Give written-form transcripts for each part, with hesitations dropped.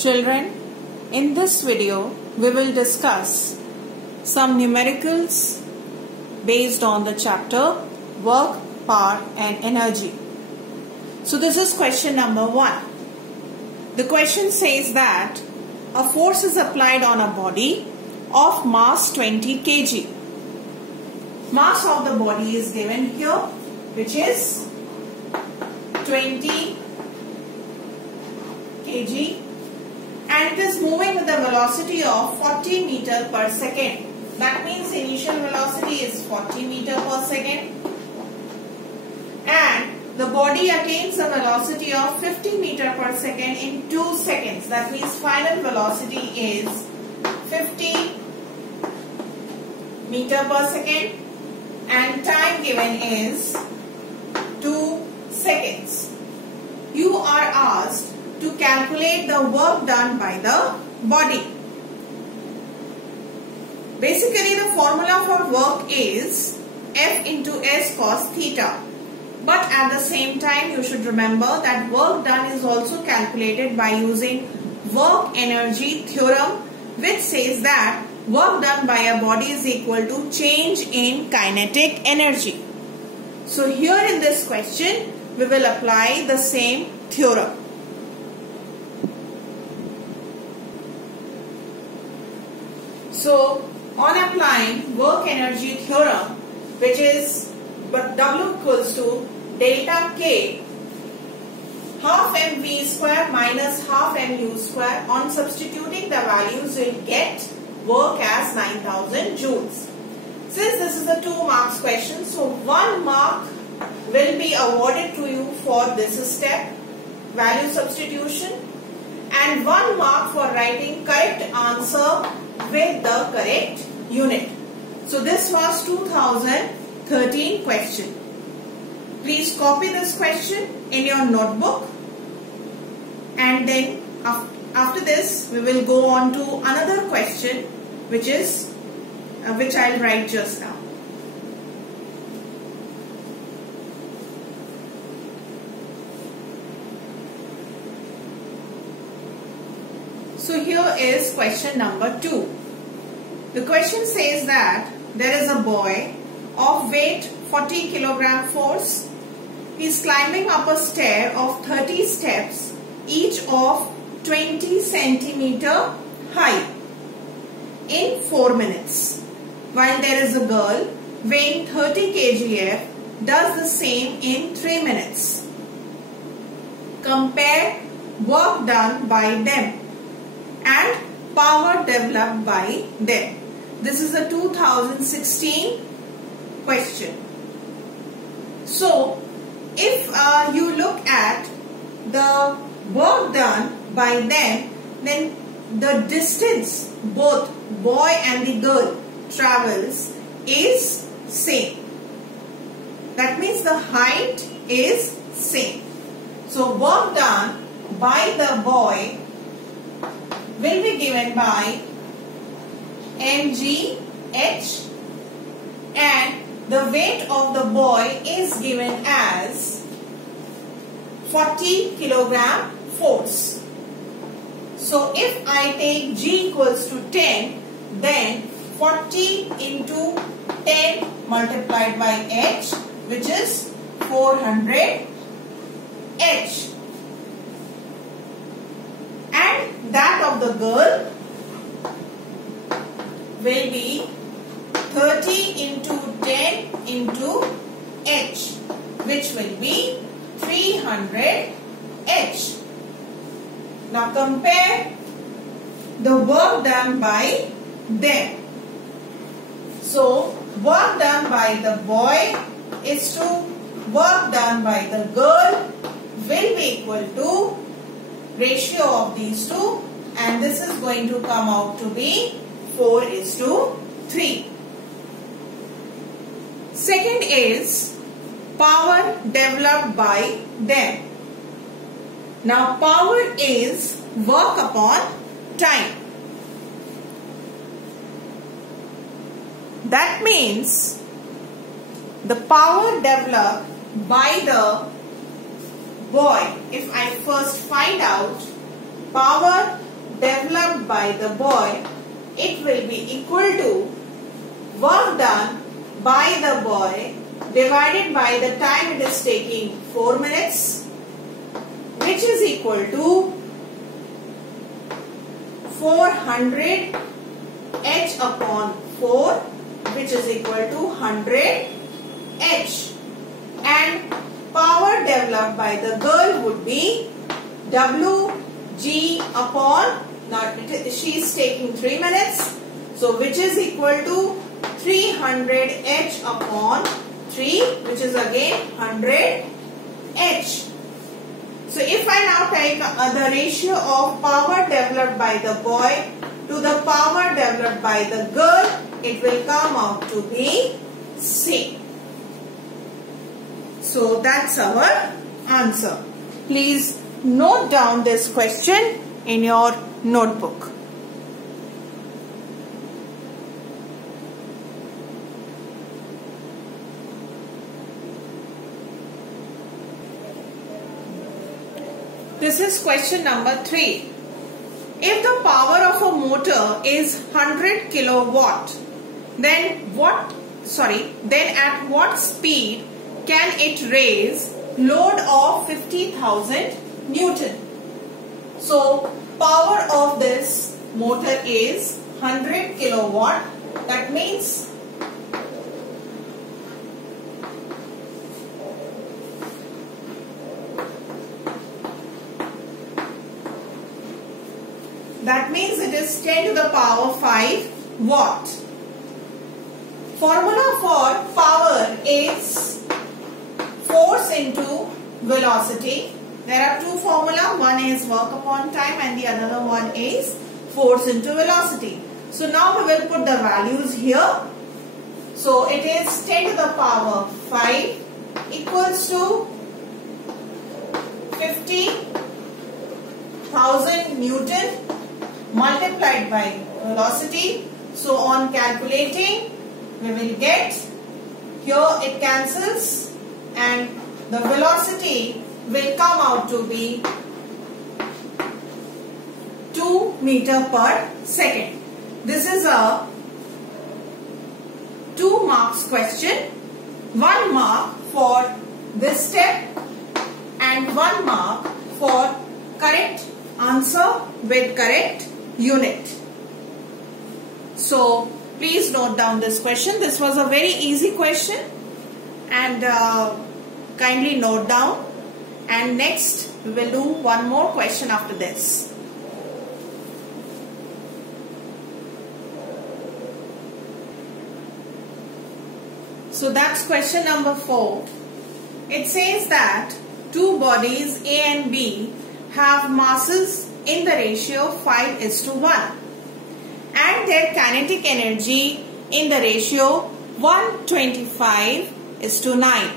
Children, in this video we will discuss some numericals based on the chapter Work, Power and Energy. So this is question number 1. The question says that a force is applied on a body of mass 20 kg. Mass of the body is given here, which is 20 kg, and it is moving with a velocity of 40 meter per second. That means initial velocity is 40 meter per second, and the body attains a velocity of 50 meter per second in 2 seconds. That means final velocity is 50 meter per second, and time given is 2 seconds. You are asked to calculate the work done by the body. Basically, the formula for work is F into S cos theta. But at the same time, you should remember that work done is also calculated by using work energy theorem, which says that work done by a body is equal to change in kinetic energy. So here in this question, we will apply the same theorem. So on applying work energy theorem, which is W equals to delta K half mv square minus half mu square, on substituting the values you will get work as 9000 joules. Since this is a 2 marks question, so 1 mark will be awarded to you for this step, value substitution, and 1 mark for writing correct answer with the correct unit. So this was 2013 question. Please copy this question in your notebook, and then after this we will go on to another question which I'll write just now. So here is question number 2. The question says that there is a boy of weight 40 kilogram force. He is climbing up a stair of 30 steps, each of 20 centimeter high, in 4 minutes. While there is a girl weighing 30 kgf does the same in 3 minutes. Compare work done by them and power developed by them. This is a 2016 question. So, if you look at the work done by them, then the distance both boy and the girl travels is same. That means the height is same. So, work done by the boy will be given by mgh, and the weight of the boy is given as 40 kilogram force. So if I take g equals to 10, then 40 into 10 multiplied by h, which is 400 h. And that of the girl will be 30 into 10 into h, which will be 300 h. Now compare the work done by them. So work done by the boy is to work done by the girl will be equal to ratio of these two, and this is going to come out to be 4:3. Second is power developed by them. Now power is work upon time. That means the power developed by the boy, if I first find out power developed by the boy, it will be equal to work done by the boy divided by the time it is taking 4 minutes, which is equal to 400 h upon 4, which is equal to 100 h. And power developed by the girl would be Wg upon, she is taking 3 minutes, so which is equal to 300 h upon 3, which is again 100 h. So if I now take the ratio of power developed by the boy to the power developed by the girl, it will come out to be C. So that's our answer. Please note down this question in your notebook. This is question number 3. If the power of a motor is 100 kilowatt, then at what speed can it raise load of 50,000 Newton? So power of this motor is 100 kilowatt. That means it is 10 to the power 5 watt. Formula for power is force into velocity. There are two formulas. One is work upon time and the other one is force into velocity. So now we will put the values here. So it is 10 to the power 5 equals to 50,000 Newton multiplied by velocity. So on calculating, we will get, here it cancels and the velocity will come out to be 2 meter per second. This is a 2 marks question. 1 mark for this step and 1 mark for correct answer with correct unit. So please note down this question. This was a very easy question and kindly note down, and next we will do one more question after this. So that's question number 4. It says that two bodies A and B have masses in the ratio 5:1 and their kinetic energy in the ratio 125:9.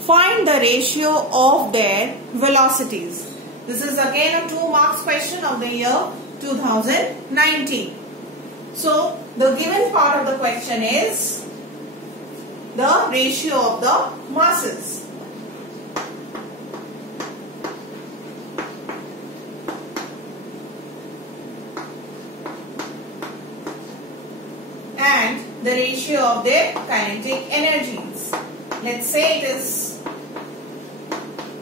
Find the ratio of their velocities. This is again a 2 marks question of the year 2019. So the given part of the question is the ratio of the masses. And the ratio of their kinetic energies. Let's say it is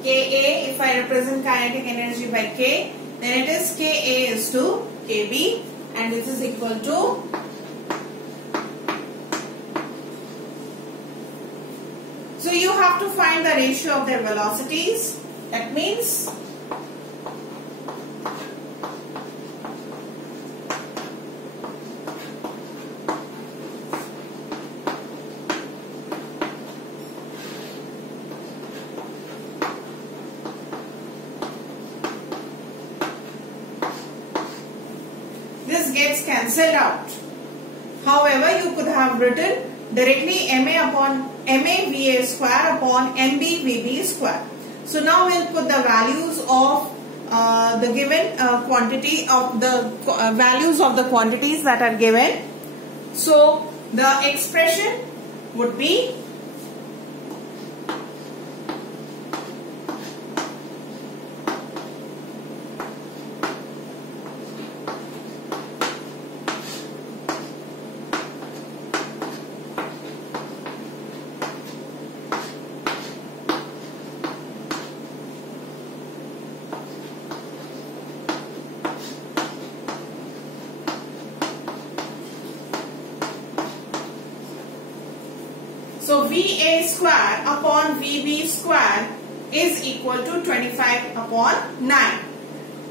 Ka. If I represent kinetic energy by K, then it is Ka is to Kb, and this is equal to so you have to find the ratio of their velocities. That means this gets cancelled out. However, you could have written directly Ma VA square upon MB VB square. So now we'll put the values of the given quantity of the values of the quantities that are given. So the expression would be So VA square upon VB square is equal to 25 upon 9.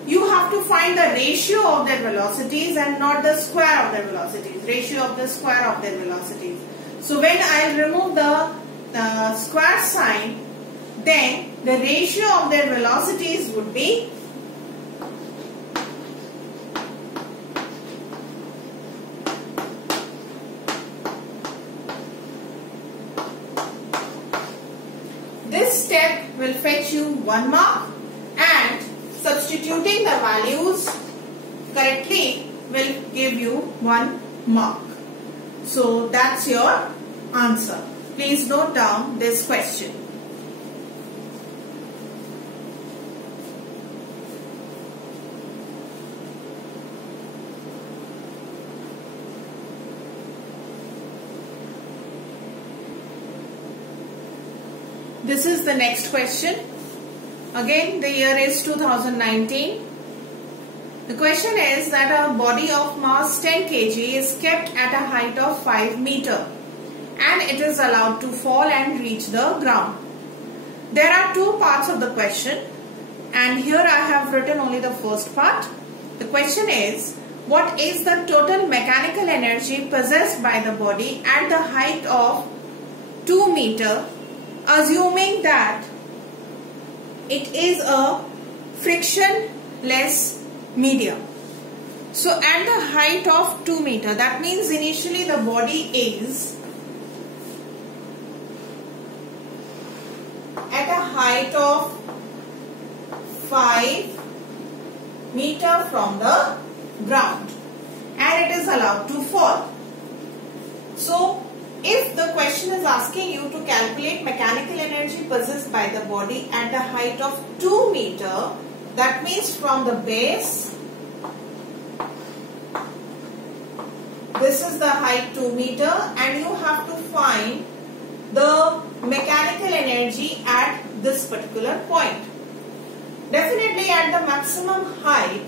You have to find the ratio of their velocities and not the square of their velocities. Ratio of the square of their velocities. So when I remove the square sign, then the ratio of their velocities would be this step will fetch you 1 mark, and substituting the values correctly will give you 1 mark. So that's your answer. Please note down this question. This is the next question. Again, the year is 2019. The question is that a body of mass 10 kg is kept at a height of 5 meter and it is allowed to fall and reach the ground. There are 2 parts of the question, and here I have written only the first part. The question is, what is the total mechanical energy possessed by the body at the height of 2 meter, assuming that it is a frictionless medium. So at the height of 2 meter, that means initially the body is at a height of 5 meter from the ground and it is allowed to fall. So if the question is asking you to calculate mechanical energy possessed by the body at the height of 2 meter, that means from the base, this is the height 2 meter, and you have to find the mechanical energy at this particular point. Definitely at the maximum height,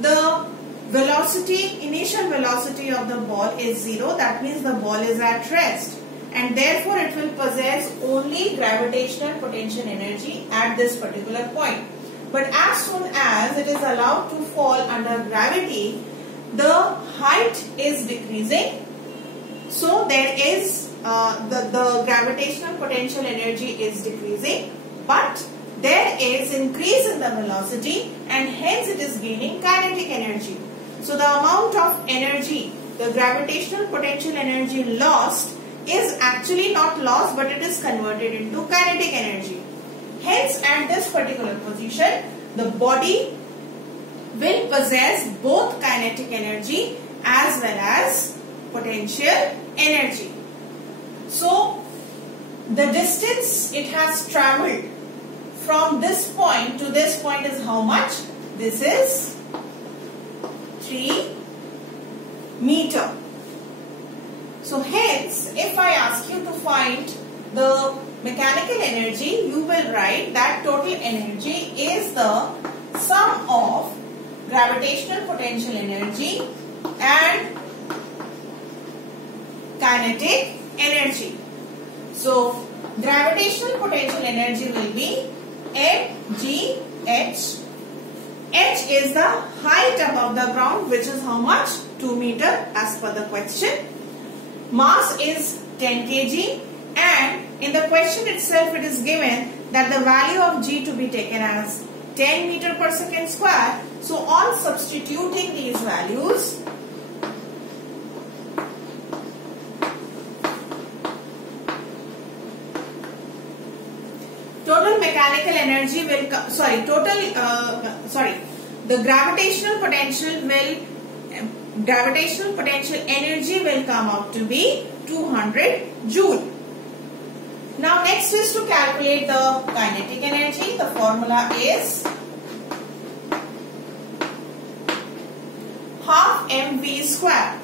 the velocity, initial velocity of the ball is 0. That means the ball is at rest, and therefore it will possess only gravitational potential energy at this particular point. But as soon as it is allowed to fall under gravity, the height is decreasing. So there is the gravitational potential energy is decreasing, but there is increase in the velocity and hence it is gaining kinetic energy. So the amount of energy, the gravitational potential energy lost, is actually not lost, but it is converted into kinetic energy. Hence at this particular position, the body will possess both kinetic energy as well as potential energy. So the distance it has travelled from this point to this point is how much? This is 3 meter. So hence, if I ask you to find the mechanical energy, you will write that total energy is the sum of gravitational potential energy and kinetic energy. So gravitational potential energy will be mgh. H is the height above the ground, which is how much? 2 meter as per the question. Mass is 10 kg, and in the question itself it is given that the value of g to be taken as 10 meter per second square. So on substituting these values, total mechanical energy will the gravitational potential energy will come out to be 200 joule. Now next is to calculate the kinetic energy. The formula is half mv square,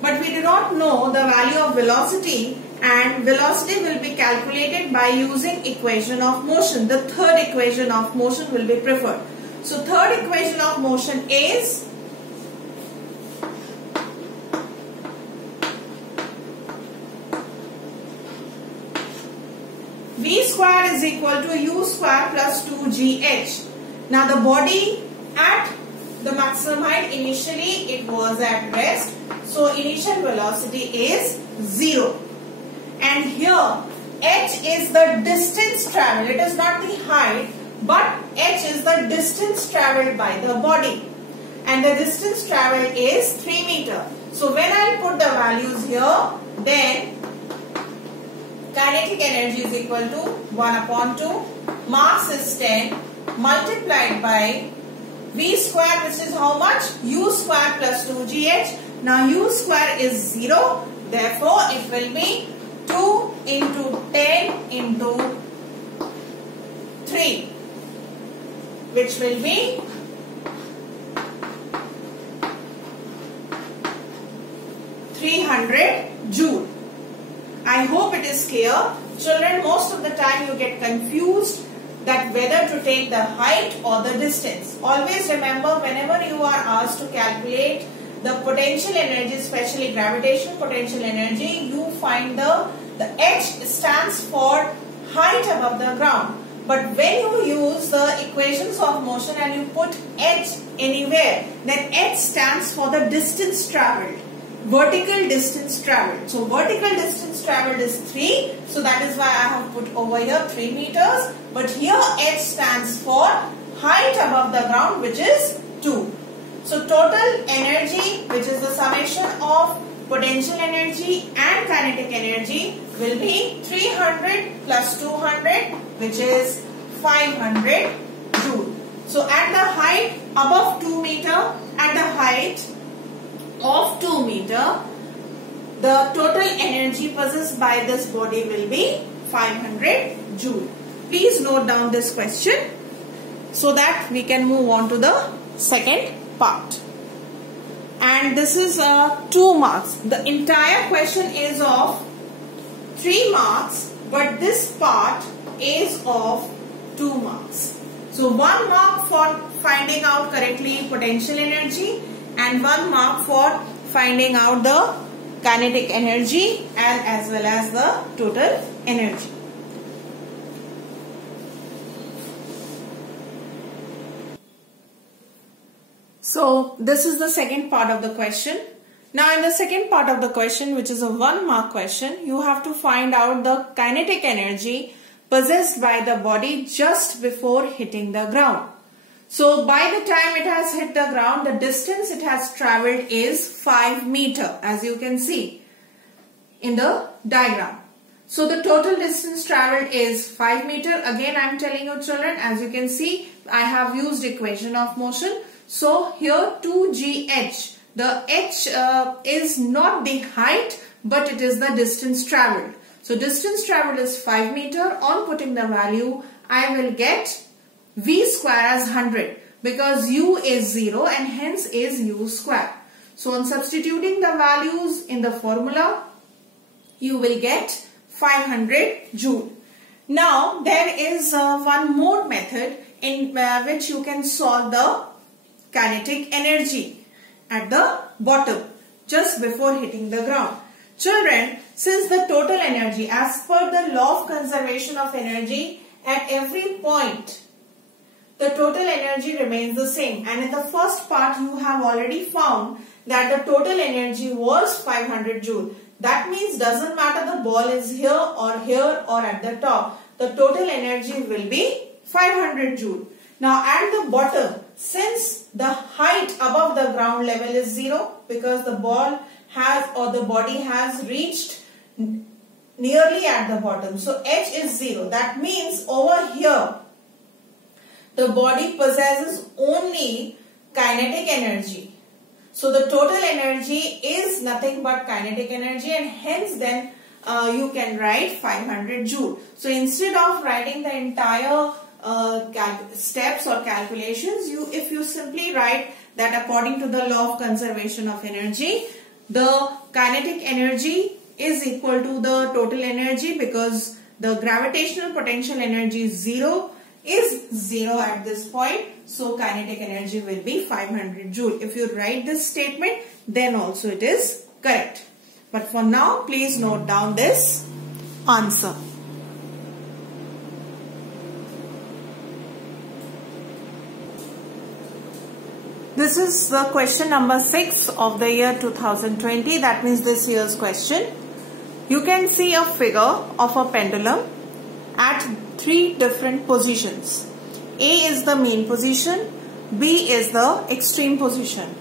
but we do not know the value of velocity, and velocity will be calculated by using equation of motion. The third equation of motion will be preferred. So third equation of motion is square is equal to u square plus 2gh. Now the body at the maximum height, initially it was at rest, so initial velocity is 0. And here h is the distance traveled. It is not the height, but h is the distance traveled by the body. And the distance traveled is 3 meter. So when I put the values here, then kinetic energy is equal to 1 upon 2. Mass is 10 multiplied by v square, which is how much? U square plus 2gh. Now u square is 0. Therefore, it will be 2 into 10 into 3, which will be 300 joule. I hope it is clear. Children, most of the time you get confused that whether to take the height or the distance. Always remember, whenever you are asked to calculate the potential energy, especially gravitational potential energy, you find the h stands for height above the ground. But when you use the equations of motion and you put h anywhere, then h stands for the distance traveled. Vertical distance traveled. So vertical distance traveled is 3. So that is why I have put over here 3 meters. But here h stands for height above the ground, which is 2. So total energy, which is the summation of potential energy and kinetic energy, will be 300 plus 200, which is 500 joule. So at the height above 2 meter, at the height of 2 meter, the total energy possessed by this body will be 500 joule. Please note down this question so that we can move on to the second part. And this is 2 marks. The entire question is of 3 marks, but this part is of 2 marks. So 1 mark for finding out correctly potential energy and 1 mark for finding out the kinetic energy and as well as the total energy. So this is the second part of the question. Now in the second part of the question, which is a 1 mark question, you have to find out the kinetic energy possessed by the body just before hitting the ground. So by the time it has hit the ground, the distance it has traveled is 5 meter, as you can see in the diagram. So the total distance traveled is 5 meter. Again, I am telling you children, as you can see, I have used equation of motion. So here 2gh, the h is not the height, but it is the distance traveled. So distance traveled is 5 meter. On putting the value, I will get v square as 100 because u is 0 and hence is u square. So on substituting the values in the formula, you will get 500 joule. Now there is one more method in which you can solve the kinetic energy at the bottom just before hitting the ground. Children, since the total energy as per the law of conservation of energy, at every point the total energy remains the same, and in the first part you have already found that the total energy was 500 joule. That means doesn't matter the ball is here or at the top, the total energy will be 500 joule. Now at the bottom, since the height above the ground level is 0 because the ball has or the body has reached nearly at the bottom, so h is 0. That means over here the body possesses only kinetic energy. So the total energy is nothing but kinetic energy, and hence then you can write 500 joule. So instead of writing the entire steps or calculations, if you simply write that according to the law of conservation of energy, the kinetic energy is equal to the total energy because the gravitational potential energy is 0 at this point. So kinetic energy will be 500 joule. If you write this statement, then also it is correct. But for now, please note down this answer. This is the question number 6 of the year 2020. That means this year's question. You can see a figure of a pendulum at 3 different positions. A is the mean position, B is the extreme position.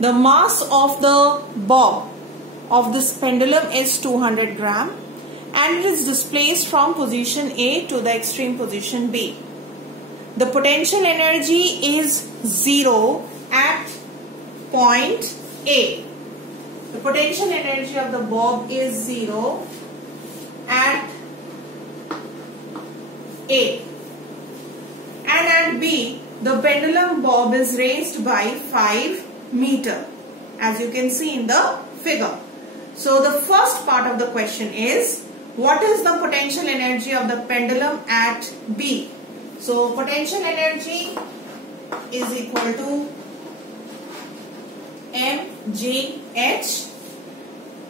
The mass of the bob of this pendulum is 200 gram and it is displaced from position A to the extreme position B. The potential energy is 0 at point A. The potential energy of the bob is 0 at A. And at B, the pendulum bob is raised by 5 meter, as you can see in the figure. So the first part of the question is, what is the potential energy of the pendulum at B? So potential energy is equal to mgh.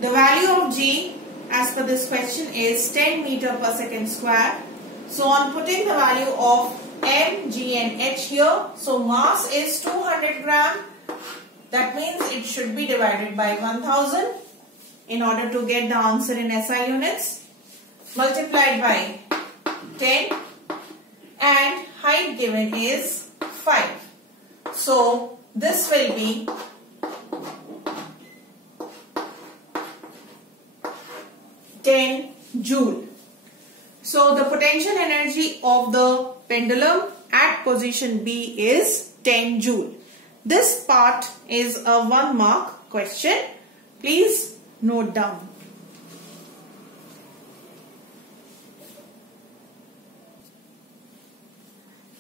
The value of g as per this question is 10 meter per second square. So on putting the value of m, g and h here, so mass is 200 gram. That means it should be divided by 1000 in order to get the answer in SI units, multiplied by 10, and height given is 5. So this will be 10 joule. So the potential energy of the pendulum at position B is 10 joule. This part is a 1 mark question. Please note down.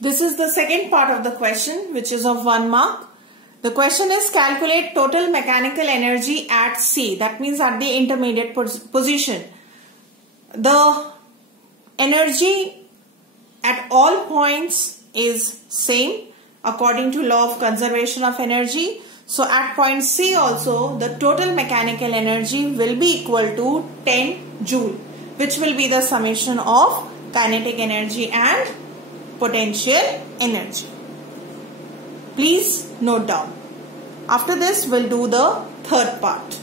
This is the second part of the question, which is of 1 mark. The question is, calculate total mechanical energy at C. That means at the intermediate position. The energy at all points is same according to law of conservation of energy. So at point C also, the total mechanical energy will be equal to 10 joule, which will be the summation of kinetic energy and potential energy. Please note down. After this, we'll do the third part.